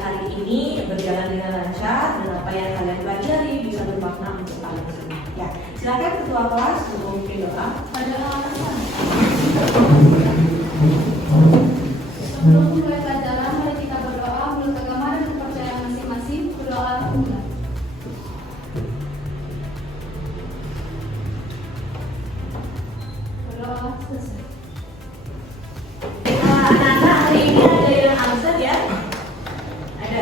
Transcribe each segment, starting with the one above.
hari ini berjalan dengan lancar dan apa yang kalian pelajari bisa bermakna untuk kalian semua. Ya, silakan ketua kelas untuk memimpin doa. Sebelum mulai pelajaran, mari kita berdoa menurut agama dan kepercayaan masing-masing. Berdoa mulai. Berdoa selesai. Anak-anak hari ini ada yang absen ya? Ada.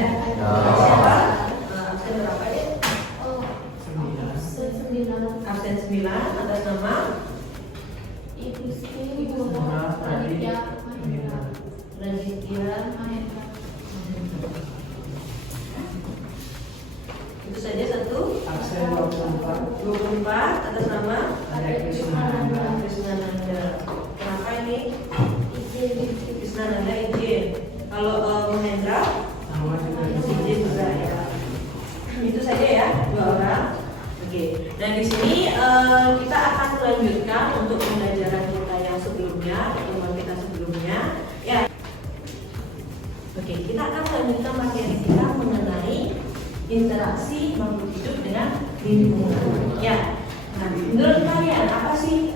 Siapa? Absen berapa ya? Absen 9 atas nama Ibu Sri, Ibu Raditya, Raditya. Itu saja satu. Absen 24 atas nama Krisnananda. Krisnananda. Kenapa ini? Krisnananda izin. Kalau Mahendra izin juga ya. Itu saja ya, 2 orang. Oke. Dan di sini kita akan melanjutkan untuk pembelajaran kita yang sebelumnya, pertemuan kita sebelumnya. Ya. Oke, kita akan melanjutkan materi kita mengenai interaksi makhluk hidup dengan lingkungan. Ya. Nah, menurut kalian apa sih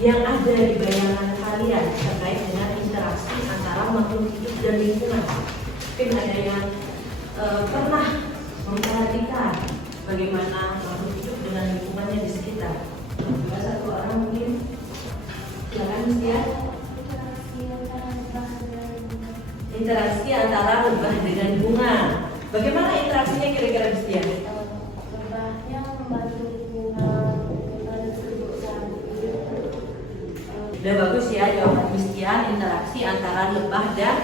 yang ada di bayangan kalian terkait dengan interaksi antara makhluk hidup dan lingkungan? Mungkin ada yang pernah memperhatikan bagaimana makhluk hidup dengan lingkungannya di sekitar. Salah satu orang mungkin, silakan ya. Interaksi antara lebah dengan bunga. Bagaimana interaksinya kira-kira Bistia? Lebahnya membantu bunga Udah bagus ya jawaban Bistia, interaksi antara lebah dan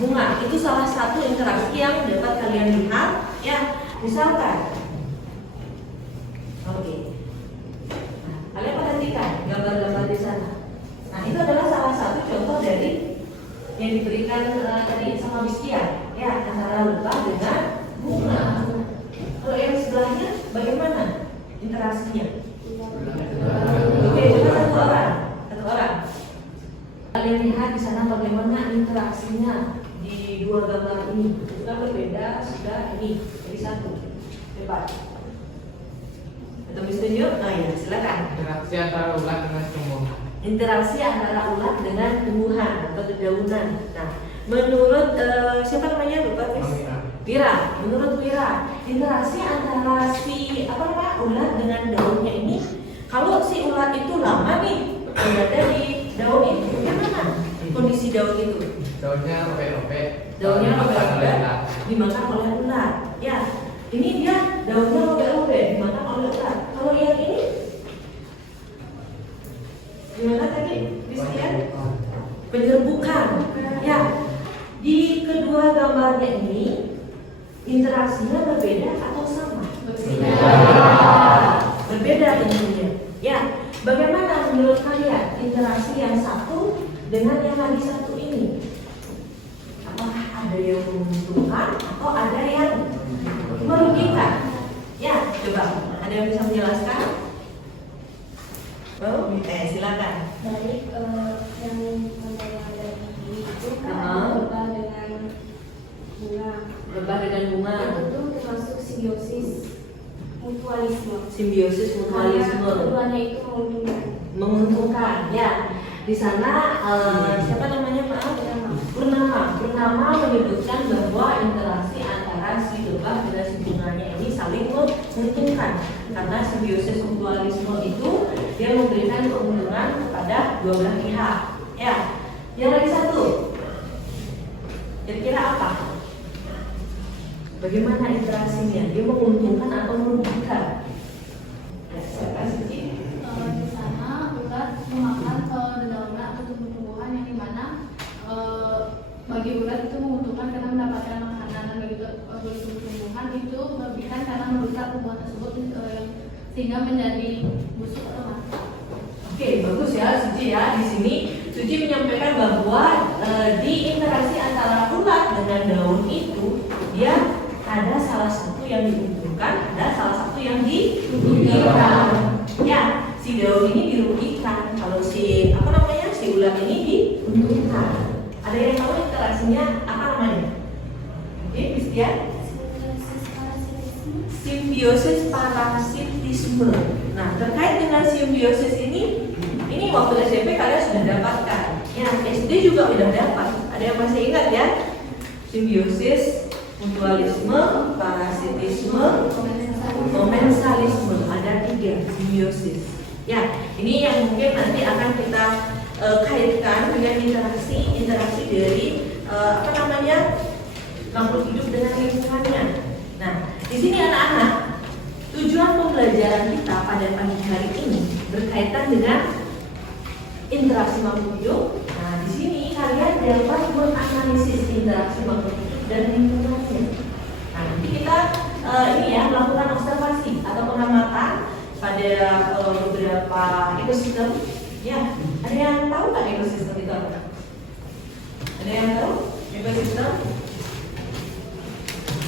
bunga. Itu salah satu interaksi yang dapat kalian lihat ya. Misalkan oke. Nah, kalian perhatikan gambar-gambar di sana. Nah, itu adalah salah satu contoh dari yang diberikan tadi sama Bistia, ya, antara lebah dengan bunga. Kalau yang sebelahnya bagaimana interaksinya? Oke, cuma satu orang. Kalian lihat di sana bagaimana interaksinya di dua gambar ini. Sudah berbeda, sudah ini jadi satu. Cepat. Atau setuju? Nah ya, silakan. Interaksi antara ulat dengan tumbuhan. Interaksi antara ulat dengan tumbuhan atau dedaunan. Nah, menurut siapa namanya lupa guys? Wira. Menurut Wira, interaksi antara si ulat dengan daunnya ini, kalau si ulat itu lama nih berada di daun itu, bagaimana kondisi daun itu? Daunnya robek-robek. Daunnya robek-robek dimakan oleh ulat. Ya, ini dia daunnya robek-robek dimakan oleh ulat. Kalau yang ini gimana tadi? Christian? Penyerbukan. Ya, di kedua gambarnya ini interaksinya berbeda atau sama? Berbeda tentunya. Ya, bagaimana menurut kalian interaksi yang satu dengan yang lagi satu ini? Apakah ada yang menguntungkan atau ada yang merugikan? Ya, coba ada yang bisa menjelaskan? Oh, silakan. Dari yang ada di itu kan lebah dengan bunga. Lebah dengan bunga. Itu termasuk simbiosis mutualisme. Simbiosis mutualisme. Keduanya itu Menguntungkan. Ya, di sana siapa namanya maaf? Purnama menyebutkan bahwa interaksi antara si lebah dengan si bunganya ini saling menguntungkan karena simbiosis mutualisme itu dia memberikan keuntungan kepada dua belah pihak. Ya, yang lagi satu, kira-kira apa? Bagaimana interaksinya? Dia menguntungkan atau merugikan? Ya, silakan sedikit. di sana ulat memakan dedaunan atau tumbuh-tumbuhan yang dimana bagi ulat itu menguntungkan karena mendapatkan makanan, dan bagi tumbuh-tumbuhan itu merugikan karena merusak tumbuhan tersebut sehingga menjadi busuk atau mati. Oke, bagus ya Suci ya. Di sini Suci menyampaikan bahwa di interaksi antara ulat dengan daun itu dia ada salah satu yang diuntungkan, ada salah satu yang dirugikan. Ya, si daun ini dirugikan, kalau si si ulat ini diuntungkan. Ada yang tahu interaksinya apa namanya? ya? Simbiosis parasitisme. Nah, terkait dengan simbiosis ini waktu SMP kalian sudah dapatkan. Ya, SD juga sudah dapat. Ada yang masih ingat ya? Simbiosis, mutualisme, parasitisme, komensalisme. Ada 3 simbiosis. Ya, ini yang mungkin nanti akan kita kaitkan dengan interaksi dari makhluk hidup dengan lingkungannya. Nah, di sini anak-anak, tujuan pembelajaran kita pada pagi hari ini berkaitan dengan interaksi makhluk hidup. Nah, di sini kalian dapat menganalisis interaksi makhluk hidup dan lingkungannya. Nah, nanti kita melakukan observasi atau pengamatan pada beberapa ekosistem. Ya, ada yang tahu nggak ekosistem itu apa? Ada yang tahu ekosistem?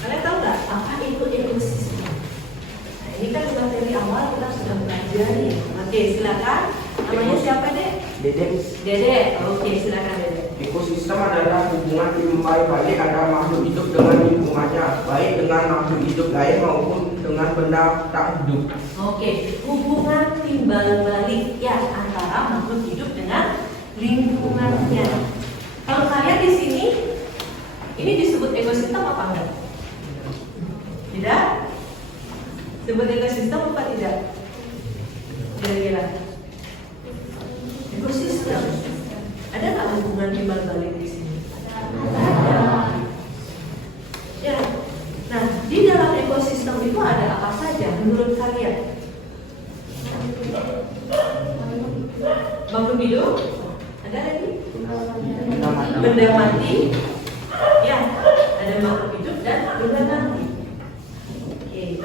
Kalian tahu nggak apa itu ekosistem? Nah, ini kan materi awal kita sudah pelajari. Oke, silakan. Namanya siapa, Dek? Dede. Oke, silakan Dede. Ekosistem adalah hubungan timbal balik antara makhluk hidup dengan lingkungannya, baik dengan makhluk hidup lain maupun dengan benda tak hidup. Oke, hubungan timbal balik ya antara makhluk hidup dengan lingkungannya. Kalau kalian di sini, ini disebut ekosistem apa enggak? Tidak? Disebut ekosistem apa tidak? Kira-kira? Ekosistem. Ada nggak hubungan timbal balik di sini? Ada. Ya. Nah, di dalam ekosistem itu ada apa saja menurut kalian? Makhluk hidup? Ada lagi? Benda mati? Ya, ada makhluk hidup dan benda mati. Oke.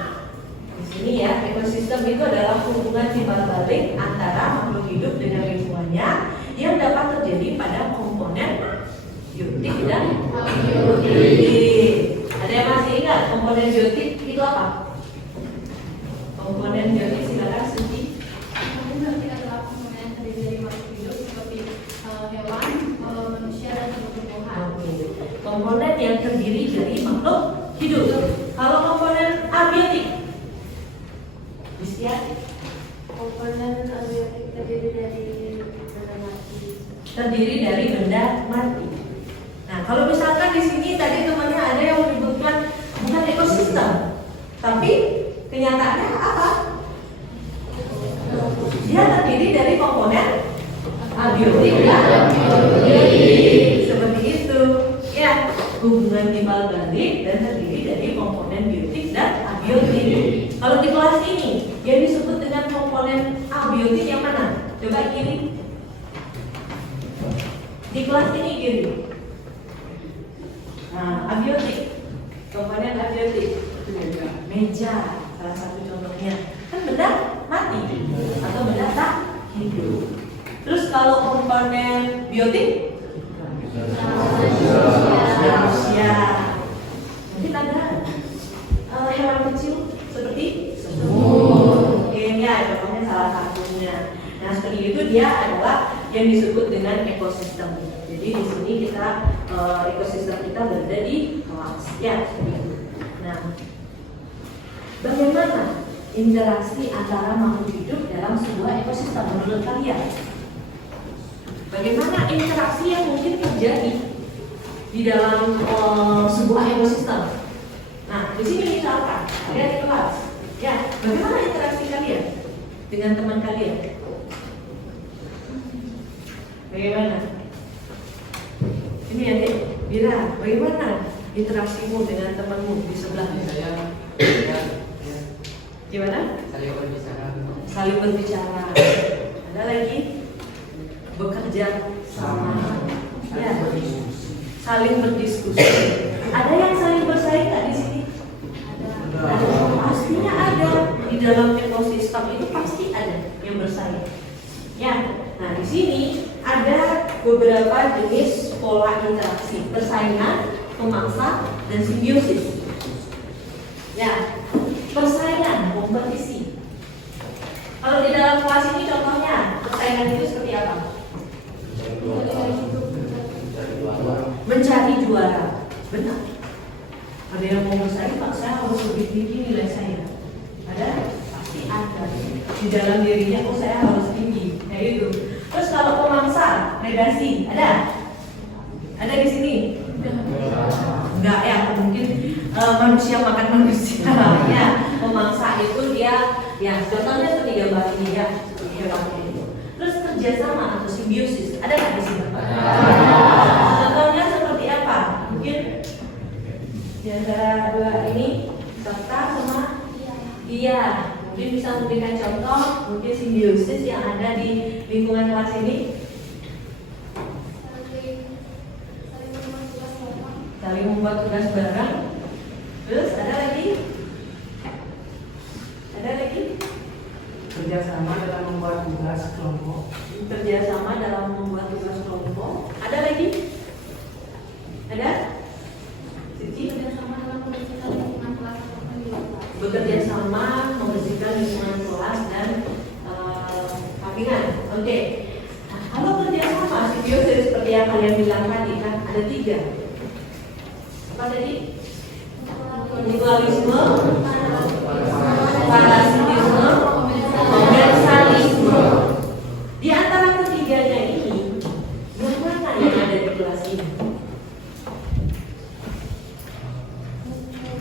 Di sini ya, ekosistem itu adalah hubungan timbal balik antara makhluk hidup dengan lingkungannya yang dapat terjadi pada komponen biotik dan abiotik. Ada yang masih ingat komponen biotik itu apa? Komponen biotik silakan Suci. Biotik adalah komponen yang terdiri dari makhluk hidup seperti hewan, manusia dan tumbuh-tumbuhan. Komponen yang terdiri dari makhluk hidup. Kalau komponen abiotik, komponen abiotik terdiri dari benda mati. Nah, kalau misalkan di sini tadi temannya ada yang menyebutkan bukan ekosistem, tapi kenyataannya apa? Dia terdiri dari komponen abiotik dan abiotik. Seperti itu. Ya, hubungan timbal balik dan terdiri dari komponen biotik dan abiotik. Kalau di kelas ini yang disebut dengan komponen abiotik yang mana? Coba kiri. Di kelas ini kiri. Nah, abiotik, komponen abiotik, meja, salah satu contohnya. Kan benda mati atau benda tak hidup. Terus kalau komponen biotik, manusia. Mungkin ada hewan kecil seperti semut. Oke, ya, contohnya salah satunya. Nah, seperti itu dia adalah yang disebut dengan ekosistem. Jadi di sini kita ekosistem kita berada di kelas. Ya, seperti itu. Nah, bagaimana interaksi antara makhluk hidup dalam sebuah ekosistem menurut kalian? Bagaimana interaksi yang mungkin terjadi di dalam sebuah ekosistem? Nah, di sini misalkan kalian di kelas, ya, bagaimana interaksi kalian dengan teman kalian? Bagaimana? Ini adik, Bira, bagaimana interaksimu dengan temanmu di sebelahnya? Gimana? Saling berbicara. Saling berbicara. Ada lagi? Bekerja sama. Ya. Saling berdiskusi. Ada yang saling bersaing nggak di sini? Ada. Pastinya ada. Di dalam ekosistem itu pasti ada yang bersaing. Ya. Nah, di sini ada beberapa jenis pola interaksi: persaingan, pemaksa, dan simbiosis. Ya, persaingan, kompetisi. Kalau di dalam kelas ini contohnya persaingan itu seperti apa? Mencari juara, benar. Ada yang mau bersaing, Pak, saya harus lebih tinggi nilai saya. Ada? Pasti ada. Di dalam dirinya, oh saya harus tinggi. Kayak gitu. Terus kalau pemangsa, negasi, ada? Ada di sini? Enggak ya, mungkin manusia makan manusia. Ya, pemangsa itu dia, ya contohnya seperti gambar ini ya, seperti gambar ini. Terus kerjasama atau simbiosis, ada nggak di sini? Contohnya seperti apa? Mungkin di antara dua ini, serta sama iya. Mungkin bisa memberikan contoh, mungkin simbiosis yang ada di lingkungan kelas ini. Saling membuat tugas bareng. Terus ada lagi? Ada lagi? Kerjasama dalam membuat tugas kelompok. Kerjasama dalam membuat tugas kelompok. Ada lagi? Ada? Cici? Kerjasama dalam membersihkan lingkungan kelas atau kegiatan. Bekerja sama membersihkan lingkungan kelas dan sampingan. Oke. Nah, kalau kerjasama simbiosis seperti yang kalian bilang tadi kan ada 3. Apa tadi? Mutualisme, parasitisme, komensalisme. Di antara ketiganya ini, yang mana yang ada di kelas ini?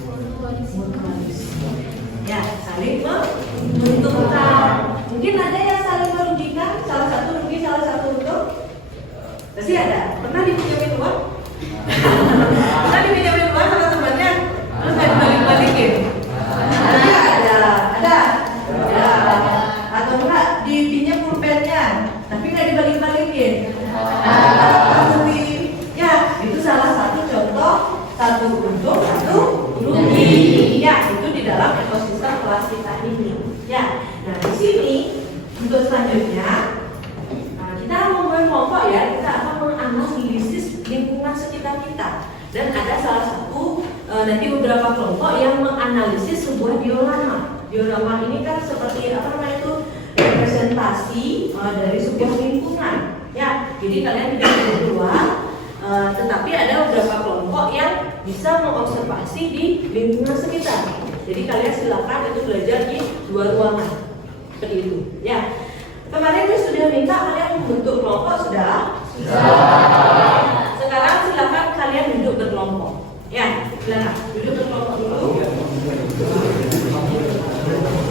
Mutualisme. Ya, saling menguntungkan. Mungkin ada yang saling merugikan, salah satu rugi, salah satu untung. Pasti ada. Pernah dipinjamin uang? Pernah dipinjamin uang sama temannya? Terus nggak dibalik-balikin? Ada. Atau enggak dipinjam pulpennya, tapi nggak dibalik-balikin? Ya, itu salah satu contoh, satu untung, satu rugi. Ya, itu di dalam ekosistem kelas kita ini. Ya, nah di sini untuk selanjutnya, kita membuat kelompok ya, kita akan menganalisis lingkungan sekitar kita. Dan ada salah satu nanti beberapa kelompok yang menganalisis sebuah diorama. Diorama ini kan seperti apa namanya itu representasi dari sebuah lingkungan. Ya, jadi kalian tidak perlu keluar, tetapi ada beberapa kelompok yang bisa mengobservasi di lingkungan sekitar. Jadi kalian silakan itu belajar di 2 ruangan seperti itu. Ya, kemarin saya sudah minta kalian membentuk kelompok sudah. Sekarang silakan kalian duduk berkelompok. Ya, silakan duduk berkelompok dulu.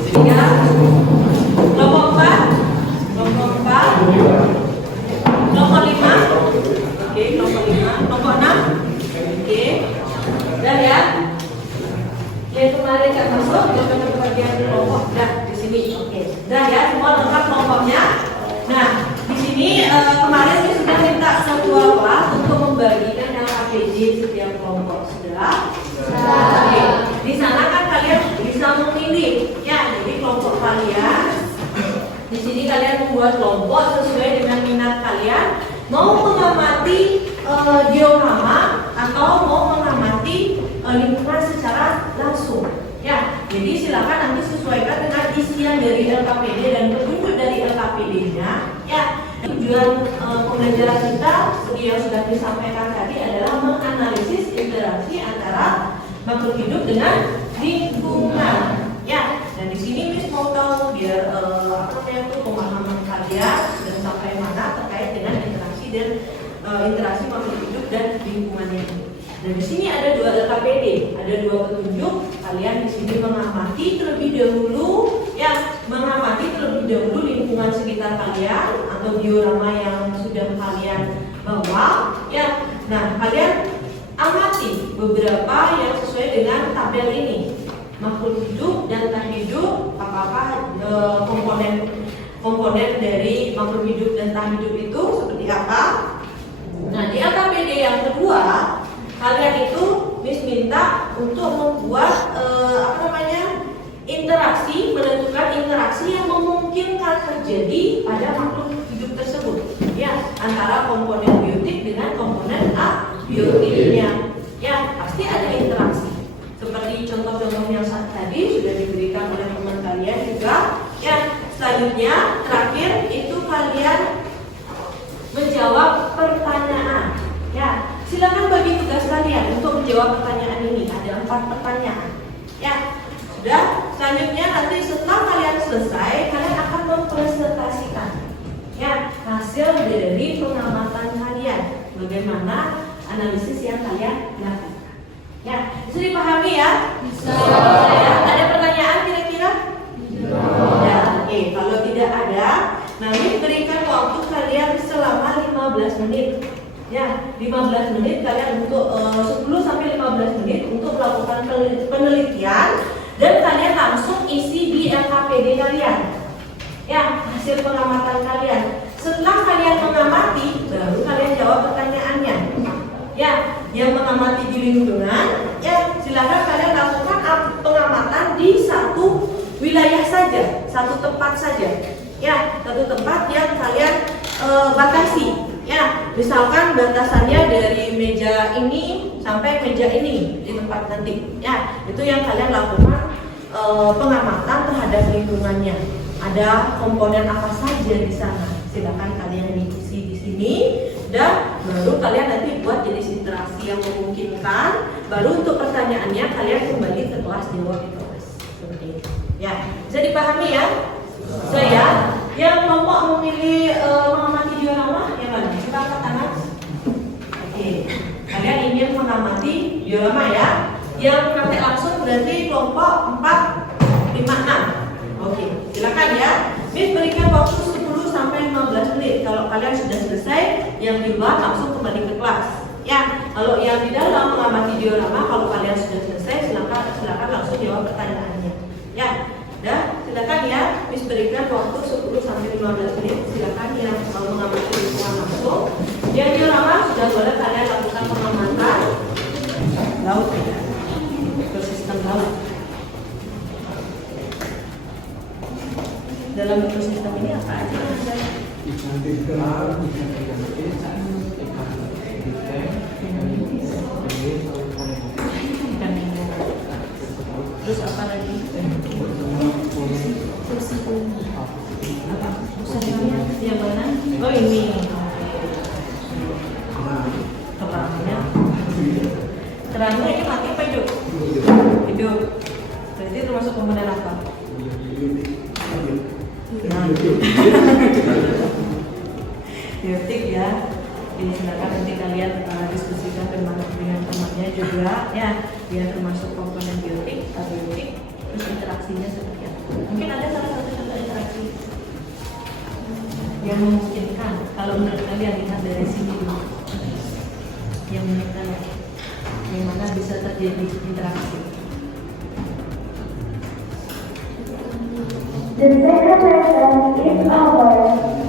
3, kelompok 4, kelompok 5, oke, kelompok 5, kelompok 6, oke, dan ya, yang kemarin nggak masuk, yang bagian kelompok, dah di sini, oke, dah ya, semua lengkap kelompoknya. Nah, di sini kemarin saya sudah minta ketua kelas untuk membagikan LKPD setiap kelompok, sudah. Oke, di sana kan kalian bisa memilih, ya, jadi kelompok kalian. Di sini kalian membuat kelompok sesuai dengan minat kalian. Mau mengamati diorama atau mau mengamati lingkungan secara langsung. Ya, jadi silakan nanti sesuaikan dengan isian dari LKPD dan petunjuk dari LKPD-nya. Ya, tujuan pembelajaran kita seperti yang sudah disampaikan tadi adalah menganalisis interaksi antara makhluk hidup dengan lingkungan. Ya, dan di sini Miss mau tahu biar pemahaman kalian sudah sampai mana terkait dengan interaksi dan interaksi makhluk hidup dan lingkungannya ini. Dan di sini ada 2 LKPD, ada 2 petunjuk. Kalian di sini mengamati terlebih dahulu, ya, mengamati terlebih dahulu lingkungan sekitar kalian atau diorama yang sudah kalian bawa, ya. Nah, kalian amati beberapa yang sesuai dengan tabel ini. Makhluk hidup dan tak hidup, apakah komponen dari makhluk hidup dan tak hidup itu seperti apa? Nah, di LKPD yang kedua, kalian itu Miss minta untuk membuat interaksi, menentukan interaksi yang memungkinkan terjadi pada makhluk hidup tersebut, ya, antara komponen biotik dengan komponen abiotiknya. Ya, pasti ada interaksi. Seperti contoh-contoh yang tadi sudah diberikan oleh teman kalian juga. Ya, selanjutnya terakhir itu kalian menjawab pertanyaan. Ya, silakan bagi tugas kalian untuk menjawab pertanyaan ini. Ada 4 pertanyaan. Ya, sudah. Selanjutnya nanti setelah kalian selesai, kalian akan mempresentasikan ya hasil dari pengamatan kalian. Bagaimana analisis yang kalian lakukan. Ya, bisa dipahami ya? Bisa. Ya, ada pertanyaan kira-kira? Ya, oke. Kalau tidak ada, nanti berikan waktu kalian selama 15 menit. Ya, 15 menit kalian untuk 10 sampai 15 menit untuk melakukan penelitian dan kalian langsung isi di LKPD kalian. Ya, hasil pengamatan kalian. Setelah kalian mengamati, baru kalian jawab pertanyaannya. Ya, yang mengamati di lingkungan, ya silakan kalian lakukan pengamatan di satu wilayah saja, satu tempat saja. Ya, satu tempat yang kalian batasi. Ya, misalkan batasannya dari meja ini sampai meja ini di tempat nanti. Ya, itu yang kalian lakukan pengamatan terhadap lingkungannya. Ada komponen apa saja di sana? Silakan kalian isi di sini dan baru kalian nanti buat jenis interaksi yang memungkinkan. Baru untuk pertanyaannya kalian kembali ke kelas jawab di kelas. Seperti itu. Ya, bisa dipahami ya? Saya yang kelompok memilih mengamati diorama yang mana? Kita angkat tangan. Oke, kalian ingin mengamati diorama ya? Yang nanti langsung berarti kelompok 4, 5, 6. Oke, silakan ya. Miss berikan waktu 10 sampai 15 menit. Kalau kalian sudah selesai, yang di luar langsung kembali ke kelas. Ya, kalau yang di dalam mengamati diorama, kalau kalian sudah selesai, silakan langsung jawab pertanyaannya. Ya. Dah, silakan ya. Miss berikan waktu 10 sampai 15 menit. Silakan yang mau mengamati lingkungan langsung. Yang diorama sudah boleh kalian lakukan pengamatan laut ya. Ekosistem laut. Dalam ekosistem ini apa aja yang ada? Terus apa lagi? Yang mana? Oh ini. Kerangnya. Kerangnya ini mati apa hidup? Hidup. Berarti termasuk komponen apa? Biotik ya. Jadi silakan nanti kalian diskusikan dengan temannya juga ya. Dia termasuk komponen biotik, abiotik. Terus interaksinya seperti apa? Mungkin ada salah satu contoh interaksi yang memungkinkan. Kalau menurut kalian lihat dari sini dulu, yang memungkinkan yang mana bisa terjadi interaksi. The second lesson is over.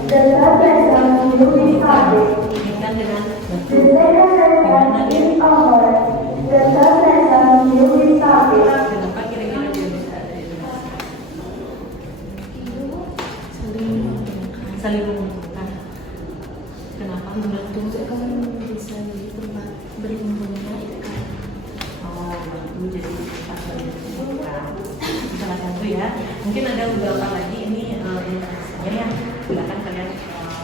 The third lesson will be started. Ini dengan The second lesson is over. The third lesson will be started. kenapa kira-kira dia bisa ada interaksi? Saling menguntungkan. Kenapa menurutmu? Kan bisa di tempat berkumpulnya ikan. Oh, itu jadi tempat saling menguntungkan. Salah satu ya. Mungkin ada beberapa lagi ini interaksinya yang silakan kalian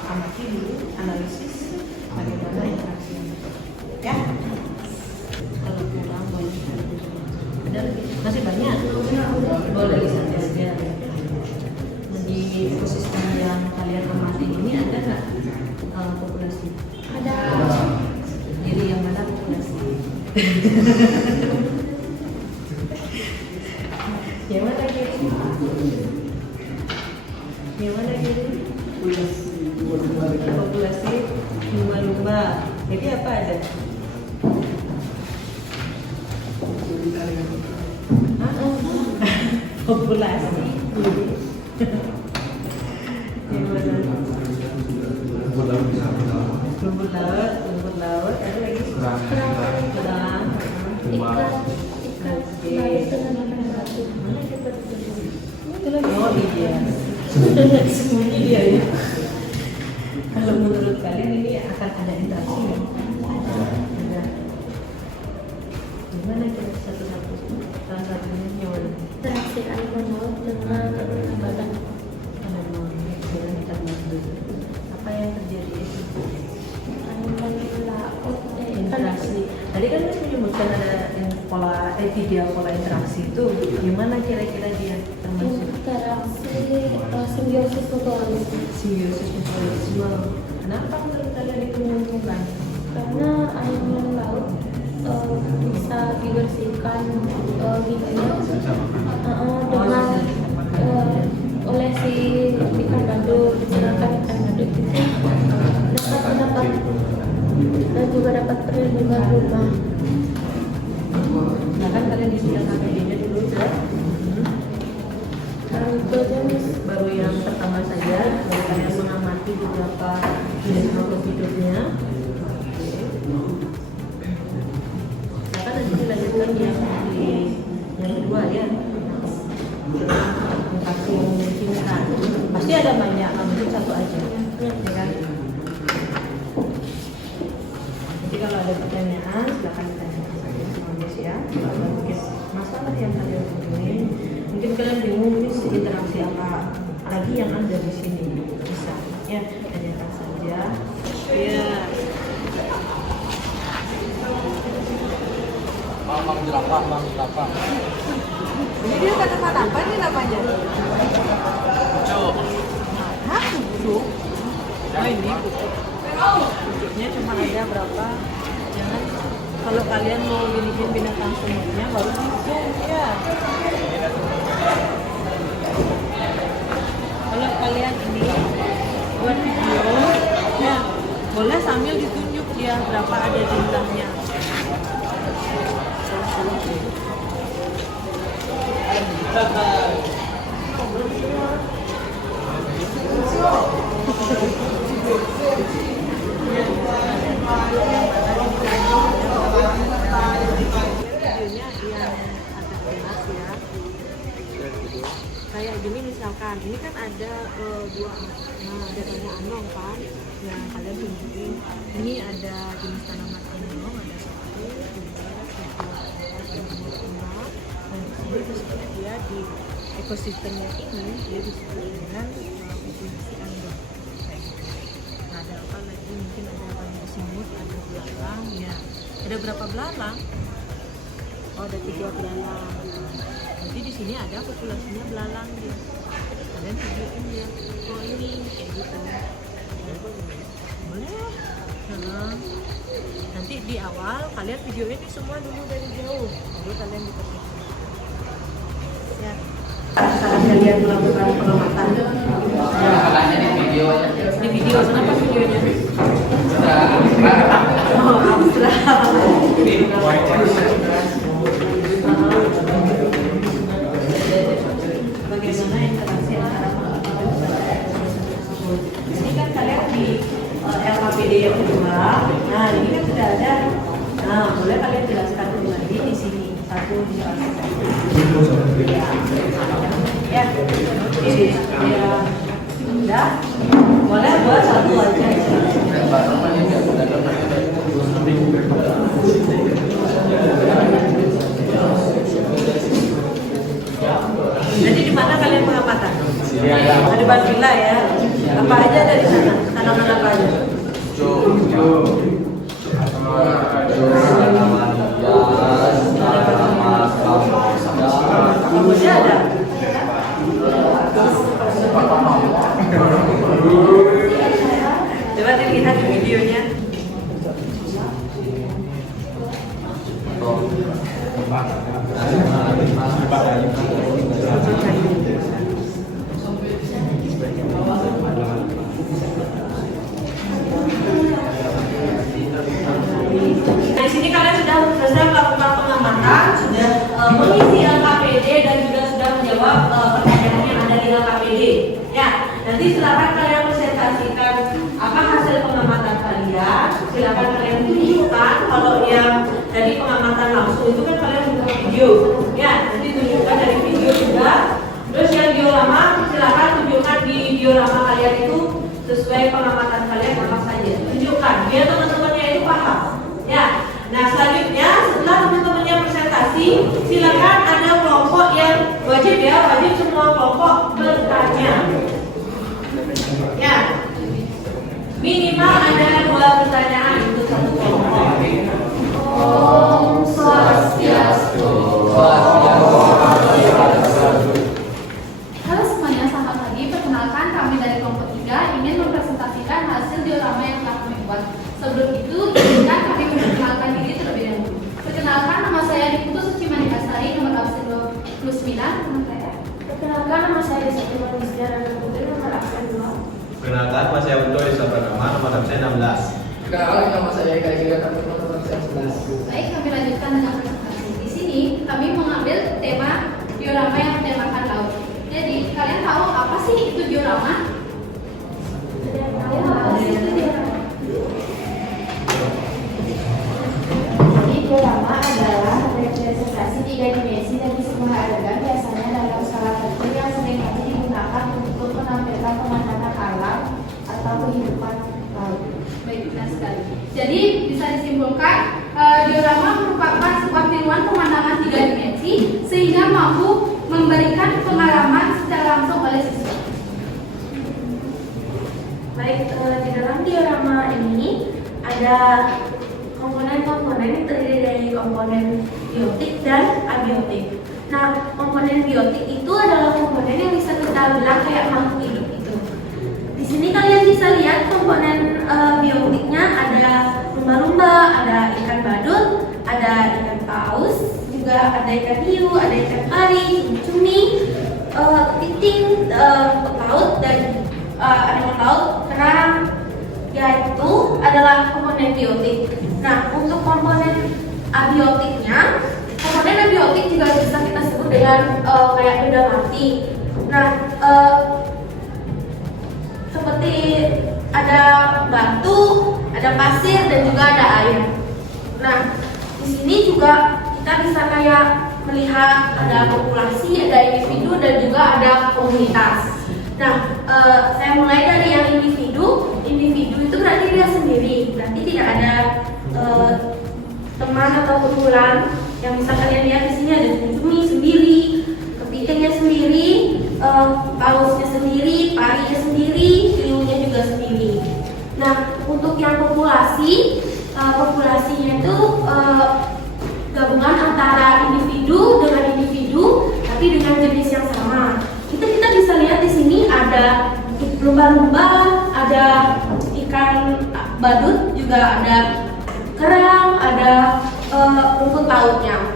amati dulu, analisis bagaimana interaksinya. Ya. Kalau kurang boleh ada lagi. Masih banyak. Boleh saja aja. Di ekosistem yang kalian amati ini ada nggak populasi? Ada. Jadi yang mana populasi? Yang mana kiri? Yang mana kiri? Populasi lumba-lumba. Jadi apa ada? Populasi. Yang mana? Rumput laut, ada lagi? Kerang. Ikan. Oh iya. Sembunyi dia ya. Kalau menurut kalian ini akan ada interaksi ya? Ada. Gimana kita satu-satu? Salah satunya nyawa. Interaksi animal laut dengan nabatan. Apa yang terjadi itu? Animal laut. Interaksi. Tadi kan kita menyebutkan ada video pola interaksi itu gimana kira-kira dia termasuk? Interaksi simbiosis mutualisme. Simbiosis mutualisme. Kenapa menurut kalian itu menguntungkan? Karena air laut bisa dibersihkan giginya dengan oleh si ikan badut, sedangkan ikan badut itu dapat dan juga dapat perlindungan rumah. Nah kan kalian di sidang KPD-nya dulu udah baru yang pertama saja, baru kalian mengamati beberapa jenis makhluk hidupnya. Nah kan nanti dilanjutkan yang kedua ya, interaksi yang memungkinkan. Pasti ada banyak, namun satu aja, ya kan? Jadi kalau ada pertanyaan silakan ditanyakan saja sama Jess ya. Kalau ada mungkin masalah yang kalian hubungin, mungkin kalian bingung ini interaksi apa lagi yang ada di sini, bisa ya tanyakan saja. Ya. Bang jerapah. Ini dia tanaman apa ini namanya? Pucuk. Hah, pucuk? Oh ini pucuk. Pucuknya cuma ada berapa? Jangan kalau kalian mau bikin binatang semutnya baru di zoom ya. Kalau kalian ini buat video, ya boleh sambil ditunjuk dia berapa ada jumlahnya. Videonya yang agak jelas ya. Kayak gini misalkan, ini kan ada dua, nah ada banyak anong kan, yang kalian tunjukin. Ini ada jenis tanaman anong, ada 1, 2, 3, 4, 5, 6. Nah di sini dia di ekosistemnya ini dia disebut dengan populasi anong. Nah ada apa lagi? Mungkin ada banyak semut, ada belalang, ya. Ada berapa belalang? Oh ada 3 belalang. Jadi di sini ada populasinya belalang dia. Kalian tunjukin dia. Oh ini kayak gitu. Boleh. Nah, nanti di awal kalian video ini semua dulu dari jauh. Baru kalian diperhatikan. Ya. Saat kalian melakukan pengamatan. Masalahnya di video aja. Di video kenapa videonya? Sudah Oh abstrak. Bagaimana interaksi antara ini kan kalian di LKPD yang kedua. Nah ini kan sudah ada. Nah boleh kalian jelaskan kembali di sini satu di ya ini ya udah boleh buat satu aja. Jadi di mana kalian pengamatan? Di Barbilla ya. Apa aja dari sana? Tanaman apa aja? Kamboja ada. Coba dilihat di videonya. Di sini kalian sudah selesai melakukan pengamatan, sudah mengisi LKPD dan juga sudah menjawab pertanyaan yang ada di LKPD. Ya, nanti silakan kalian presentasikan apa hasil pengamatan kalian. Silakan kalian tunjukkan kalau yang dari pengamatan langsung itu kan kalian buka video. Ya, nanti tunjukkan dari video juga. Terus yang diorama silakan tunjukkan di diorama kalian itu sesuai pengamatan kalian apa saja. Tunjukkan biar teman-temannya itu paham. Ya. Nah selanjutnya setelah teman-temannya presentasi, silakan ada kelompok yang wajib ya, wajib semua kelompok bertanya. Ya, minimal ada 2 pertanyaan untuk satu kelompok. Om Swastiastu. Halo semuanya, selamat pagi. Perkenalkan, kami dari kelompok 3 ingin mempresentasikan hasil diorama yang telah kami buat. Sebelum itu, izinkan kami memperkenalkan diri terlebih dahulu. Perkenalkan, nama saya Diputu Suci Manikastari, nomor absen 29, teman saya. Perkenalkan, nama saya Desa Timur Musda Putri, nomor absen 2. Perkenalkan, nama saya Betul Isa Pratama, nomor absen 16. Perkenalkan, nama saya Eka Gira Kapur, nomor absen 11. Baik, kami lanjutkan dengan presentasi. Di sini, kami mengambil tema diorama yang bertemakan laut. Jadi, kalian tahu apa sih itu diorama? Jadi diorama adalah representasi 3 dimensi dari sebuah adegan, biasanya dalam skala kecil yang seringkali digunakan untuk menampilkan pemandangan alam atau kehidupan laut. Baik, benar sekali. Jadi bisa disimpulkan diorama merupakan sebuah tiruan pemandangan 3 dimensi sehingga mampu memberikan pengalaman secara langsung oleh siswa. Baik, di dalam diorama ini ada komponen-komponen yang terdiri dari komponen biotik dan abiotik. Nah, komponen biotik itu adalah komponen yang bisa kita bilang kayak makhluk hidup itu. Di sini kalian bisa lihat komponen biotiknya ada lumba-lumba, ada ikan badut, ada ikan paus, juga ada ikan hiu, ada ikan pari, cumi, kepiting, laut dan animal laut, kerang. Yaitu adalah komponen biotik. Nah, untuk komponen abiotiknya, komponen abiotik juga bisa kita sebut dengan kayak benda mati. Nah, seperti ada batu, ada pasir, dan juga ada air. Nah, di sini juga kita bisa kayak melihat ada populasi, ada individu, dan juga ada komunitas. Nah, saya mulai dari yang individu. Individu itu berarti dia sendiri, berarti tidak ada teman atau kumpulan. Yang bisa kalian lihat di sini ada cumi sendiri, kepitingnya sendiri, pausnya sendiri, parinya sendiri, hiunya juga sendiri. Nah, untuk yang populasi, populasinya itu gabungan antara individu dengan individu, tapi dengan jenis yang sama. Kita bisa lihat di sini ada lumba-lumba, ada ikan badut, juga ada kerang, ada rumput lautnya.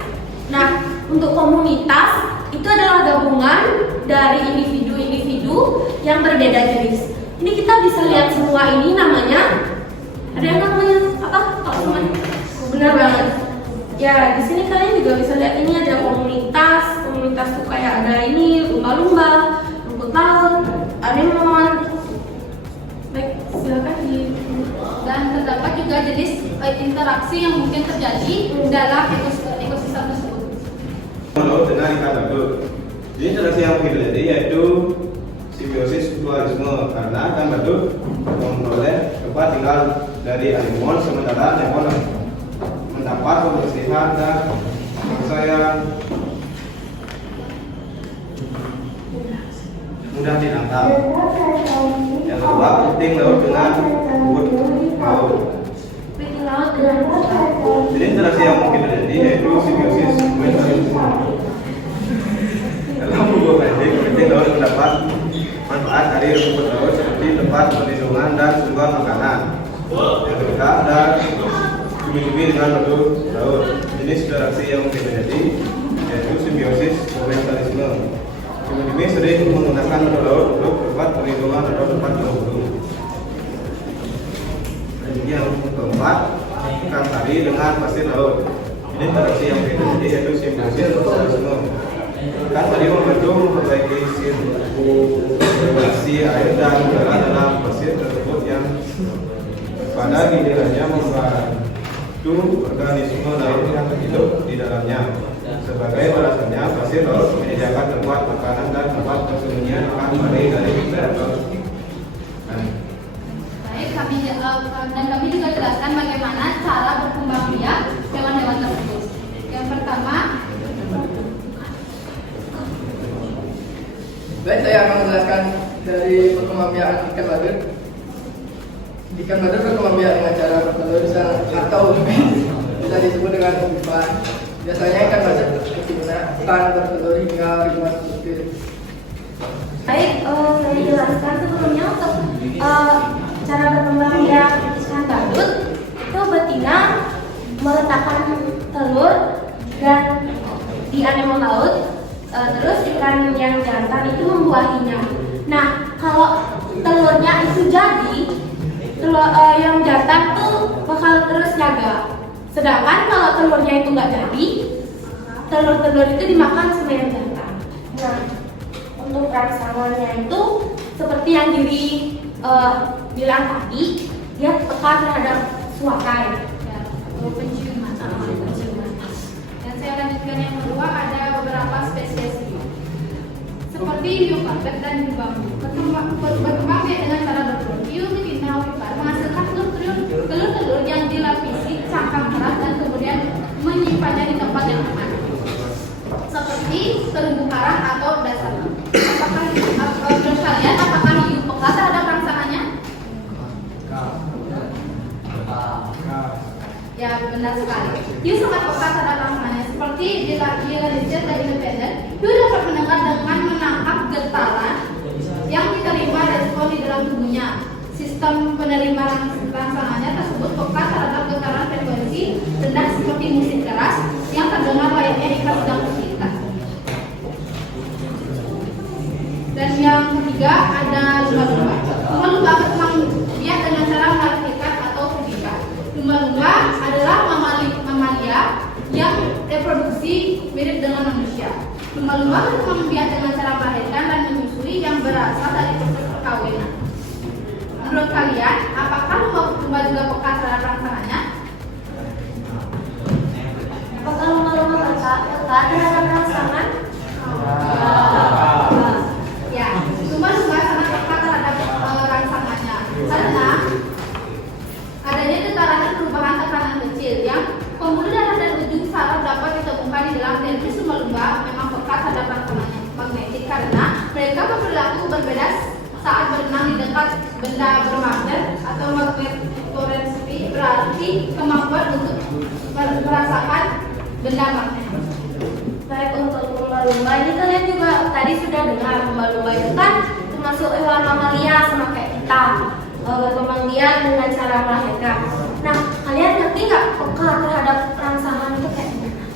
Nah, untuk komunitas itu adalah gabungan dari individu-individu yang berbeda jenis. Ini kita bisa lihat semua ini namanya, ada yang namanya apa? Kalau semuanya benar banget. Ya, di sini kalian juga bisa lihat ini ada komunitas. Komunitas tuh kayak ada ini lumba-lumba, rumput laut, anemon. Baik, silakan di. Dan terdapat juga jenis interaksi yang mungkin terjadi dalam ekosistem tersebut. Laut dengan ikan badut. Jadi interaksi yang mungkin terjadi yaitu simbiosis mutualisme, karena ikan badut memperoleh tempat tinggal dari anemon, sementara anemon mendapat kebersihan dan mangsa yang mudah ditangkap. Yang kedua, kepiting laut dengan rumput laut. Kepiting laut dengan rumput laut. Jadi interaksi yang mungkin terjadi yaitu simbiosis mutualisme. Dalam hubungan pendek, kepiting laut mendapat manfaat dari rumput laut seperti tempat perlindungan dan sumber makanan. Yang ketiga ada cumi-cumi dengan badut laut. Jenis interaksi yang mungkin terjadi yaitu simbiosis mutualisme. Cumi-cumi sering menggunakan badut laut untuk tempat perlindungan atau tempat berburu. Yang keempat, ikan tari dengan pasir laut. Ini interaksi yang terjadi yaitu simbiosis mutualisme. Ikan tari membantu memperbaiki sirkulasi air dan udara dalam pasir tersebut yang pada gilirannya membantu organisme lain yang hidup di dalamnya. Sebagai balasannya, pasir laut menyediakan tempat makanan dan tempat persembunyian ikan tari dari predator. Baik, kami juga jelaskan bagaimana cara berkembang biak hewan-hewan tersebut. Yang pertama, Baik, saya akan menjelaskan dari perkembangbiakan ikan badut. Ikan badut berkembang biak dengan cara bertelur atau bisa disebut dengan umpan. Biasanya ikan badut betina ikan bertelur hingga 500 butir. Baik, saya jelaskan sebelumnya untuk cara berkembang biak ikan badut. Itu betina meletakkan telur dan di anemon laut, terus ikan yang jantan itu membuahinya. Nah, kalau telurnya itu jadi, telur yang jantan tuh bakal terus jaga. Sedangkan kalau telurnya itu nggak jadi, telur-telur itu dimakan sama yang jantan. Nah, untuk rangsangannya itu seperti yang Diri bilang tadi, dia peka terhadap suakai. Ya, penciuman. Dan saya lanjutkan yang kedua, ada beberapa spesies hiu. Seperti hiu karpet dan hiu bambu. Berkembang biak dengan cara bertelur. Hiu betina ovipar menghasilkan telur-telur yang dilapisi cangkang keras dan kemudian menyimpannya di tempat yang aman, seperti terumbu karang atau dasar. Apakah menurut kalian apakah hiu peka terhadap rangsangannya? Ya, benar sekali. Hiu sangat peka terhadap rangsangannya. Seperti dilansir dari Independent, hiu dapat mendengar dengan menangkap getaran yang diterima respon di dalam tubuhnya. Sistem penerima rangsangannya tersebut peka terhadap getaran frekuensi rendah seperti musik keras yang terdengar layaknya ikan sedang bercerita. Dan yang ketiga ada lumba-lumba. Lumba-lumba berkembang biak dengan cara menarik ikan atau perdikat. Lumba-lumba adalah mamalia yang reproduksi mirip dengan manusia. Lumba-lumba berkembang biak dengan cara melahirkan dan menyusui yang berasal dari proses perkawinan. Menurut kalian, apakah lumba-lumba juga peka terhadap rangsangannya? Apakah lumba-lumba peka terhadap rangsangan? Ya, lumba-lumba sangat peka terhadap rangsangannya karena adanya getaran dan perubahan tekanan kecil yang pembuluh darah dan ujung saraf dapat ditemukan di dalam dermis lumba-lumba memang peka terhadap rangsangannya magnetik karena mereka berperilaku berbeda saat berenang di dekat benda bermagnet atau magnetorespi, berarti kemampuan untuk merasakan benda magnet. Baik, untuk lumba-lumba ini kalian juga tadi sudah dengar, lumba-lumba itu kan termasuk hewan mamalia sama kayak kita, berkembang biak dengan cara melahirkan. Nah, kalian ngerti nggak peka terhadap rangsangan itu kayak gimana?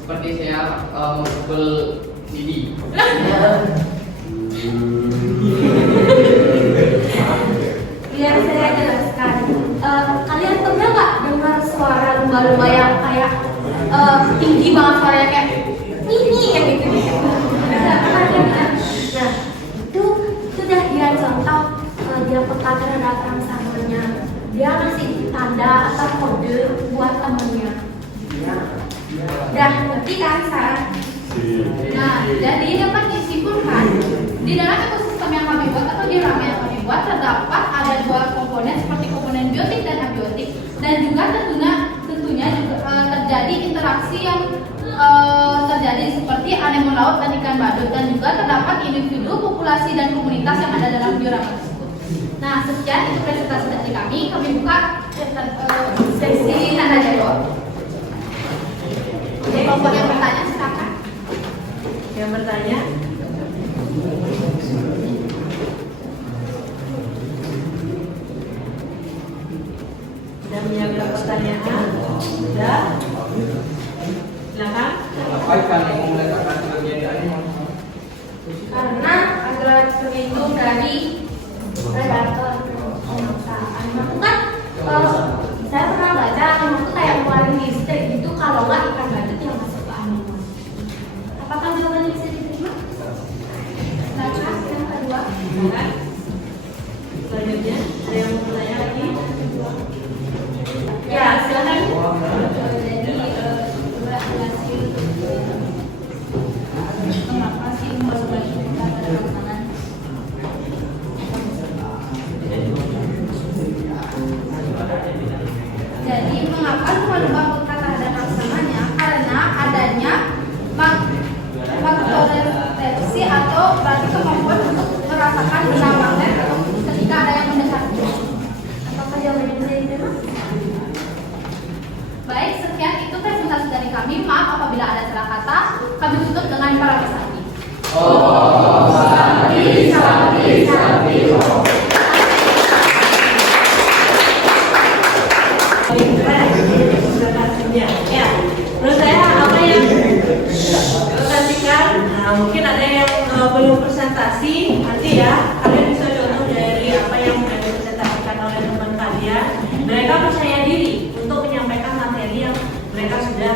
Seperti saya memukul lidi. Biar saya jelaskan. Kalian pernah nggak dengar suara lumba-lumba yang kayak tinggi banget suaranya kayak ini kayak gitu? Nah, itu sudah dia contoh dia peka terhadap rangsangannya. Dia ngasih tanda atau kode buat temennya. Udah ngerti kan sekarang? Nah, jadi dapat disimpulkan di dalam ekosistem yang kami buat atau diorama yang kami buat terdapat ada dua komponen seperti komponen biotik dan abiotik, dan juga tentunya juga terjadi interaksi yang terjadi seperti anemon laut dan ikan badut, dan juga terdapat individu, populasi dan komunitas yang ada dalam diorama tersebut. Nah, sekian itu presentasi dari kami buka sesi tanya jawab. Jadi kelompok yang bertanya silakan. Yang bertanya? Sudah menyiapkan pertanyaan? Sudah? Silakan. Apa ikan yang meletakkan bagian di anemon? Karena adalah seperti itu dari predator pemangsaan. Kan saya pernah baca anemon itu kayak ngeluarin listrik gitu kalau nggak ikan badut yang masuk ke anemon. Apakah jawabannya bisa diterima? Silakan yang kedua. Silakan. Selanjutnya ada yang mau bertanya lagi? Ya, silakan. Jadi coba jelasin kenapa sih lumba-lumba itu peka pada rangsangan? Jadi mengapa lumba-lumba peka terhadap rangsangannya? Menurut saya apa yang presentasikan, nah mungkin ada yang belum presentasi, nanti ya kalian bisa contoh dari apa yang sudah dipresentasikan oleh teman kalian. Mereka percaya diri untuk menyampaikan materi yang mereka sudah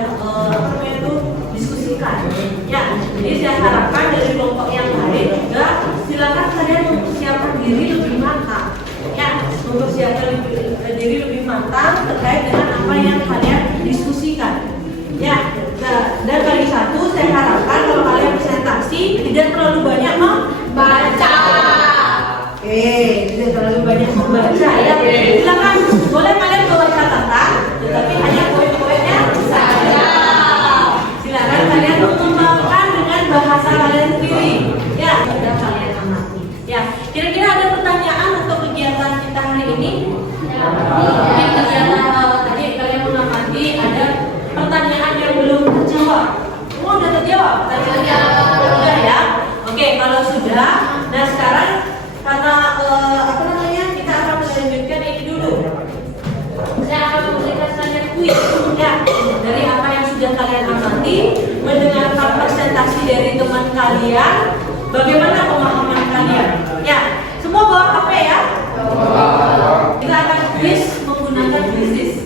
diskusikan. Ya, jadi saya harapkan dari kelompok yang lain juga silakan kalian mempersiapkan diri lebih matang. Ya, mempersiapkan diri lebih matang terkait dengan apa yang kalian diskusikan. Ya, dan bagi satu saya harapkan kalau kalian presentasi tidak terlalu banyak membaca. Tidak terlalu banyak membaca ya. Silakan boleh kalian bawa catatan, tetapi hanya poin-poinnya saja. Silakan kalian mengembangkan dengan bahasa kalian sendiri. Ya, sudah kalian amati. Ya, kira-kira ada pertanyaan untuk kegiatan kita hari ini? Mungkin kegiatan tadi kalian mengamati ada pertanyaan yang belum terjawab. Semua sudah terjawab? Pertanyaannya sudah ya? Oke, kalau sudah, nah sekarang karena kita akan melanjutkan ini dulu. Saya akan memberikan standar kuis ya dari apa yang sudah kalian amati, mendengarkan presentasi dari teman kalian, bagaimana pemahaman kalian. Ya, semua bawa HP ya. Kita akan kuis menggunakan quizzes.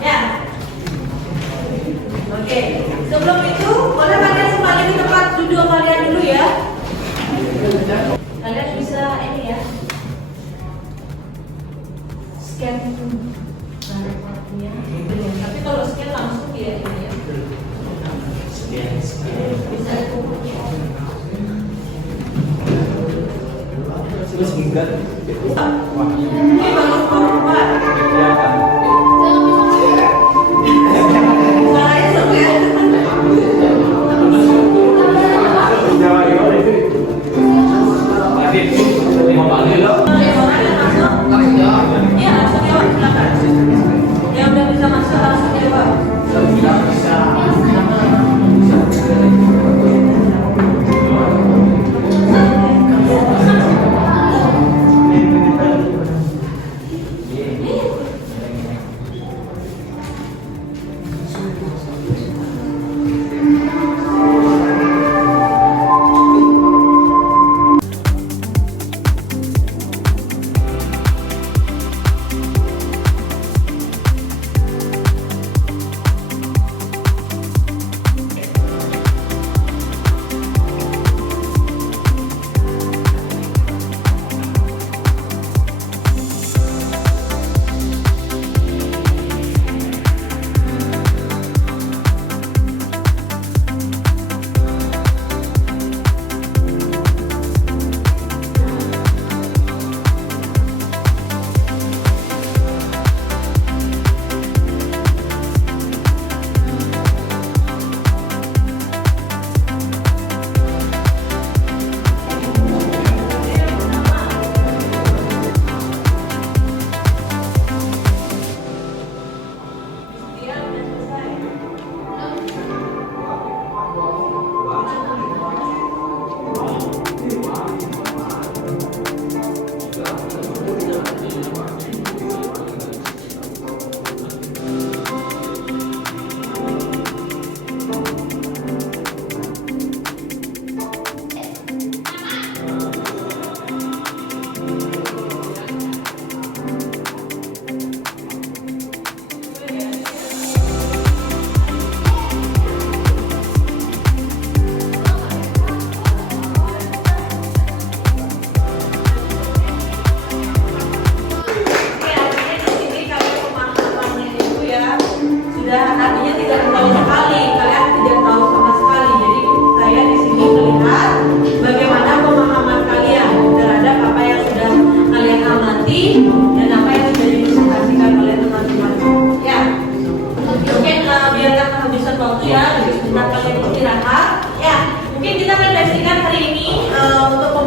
Ya. Oke, sebelum itu boleh kalian kembali di tempat duduk kalian dulu ya. Kalian bisa ini ya, scan barcode-nya. Tapi kalau scan langsung dia ini ya. Bisa Terus enggak. Ini baru keluar. Suaranya seru ya. Iya, langsung jawab silakan. Yang udah bisa masuk langsung jawab.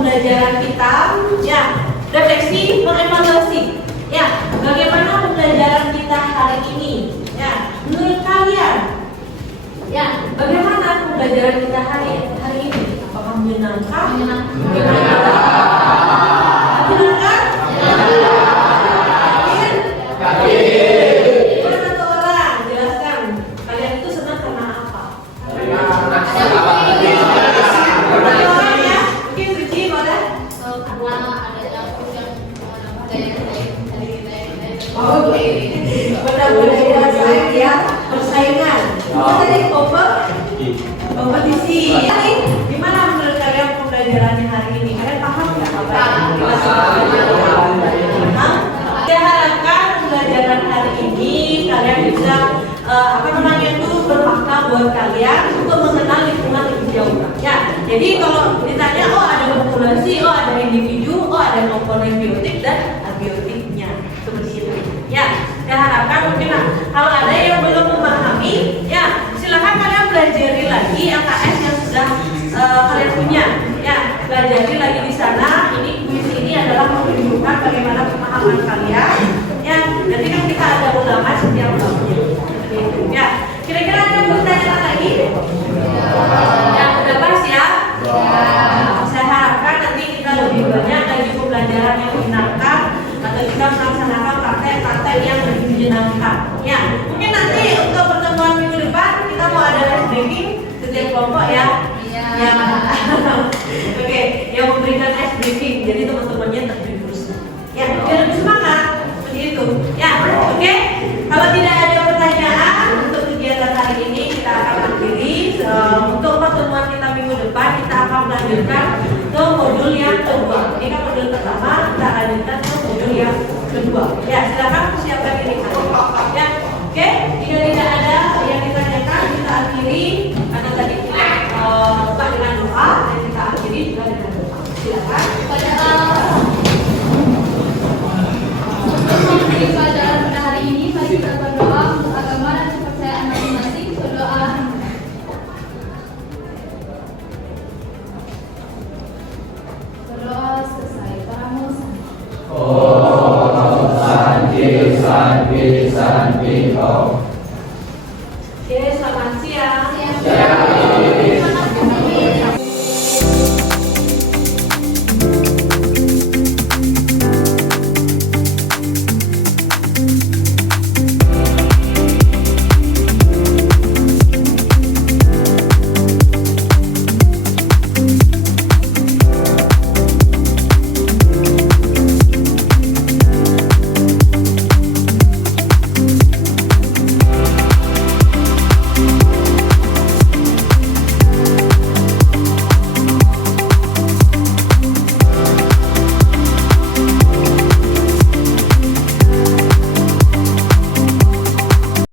pembelajaran kita, ya, refleksi, mengevaluasi, ya, bagaimana pembelajaran kita hari ini, ya, menurut kalian, ya, bagaimana pembelajaran kita hari ini? Apakah menyenangkan? Menyenangkan? Yakin? Yakin. Satu orang, jelaskan. bermakna buat kalian untuk mengenal lingkungan lebih jauh. Ya, jadi kalau ditanya, oh ada populasi, oh ada individu, oh ada komponen biotik dan abiotiknya, seperti itu. Ya, saya harapkan mungkin kalau ada yang belum memahami, ya silakan kalian pelajari lagi LKS yang sudah kalian punya. Ya, pelajari lagi di sana. Ini kuis ini adalah menunjukkan bagaimana pemahaman kalian. Ya, nanti kan kita ada ulangan setiap tahunnya. Ya, kira-kira ada pertanyaan lagi? Yang udah pas ya? Saya harapkan nanti kita lebih banyak lagi pembelajaran yang menyenangkan atau kita melaksanakan praktek-praktek yang lebih menyenangkan. Ya, mungkin nanti untuk pertemuan minggu depan kita mau ada ice breaking setiap kelompok ya. Ya.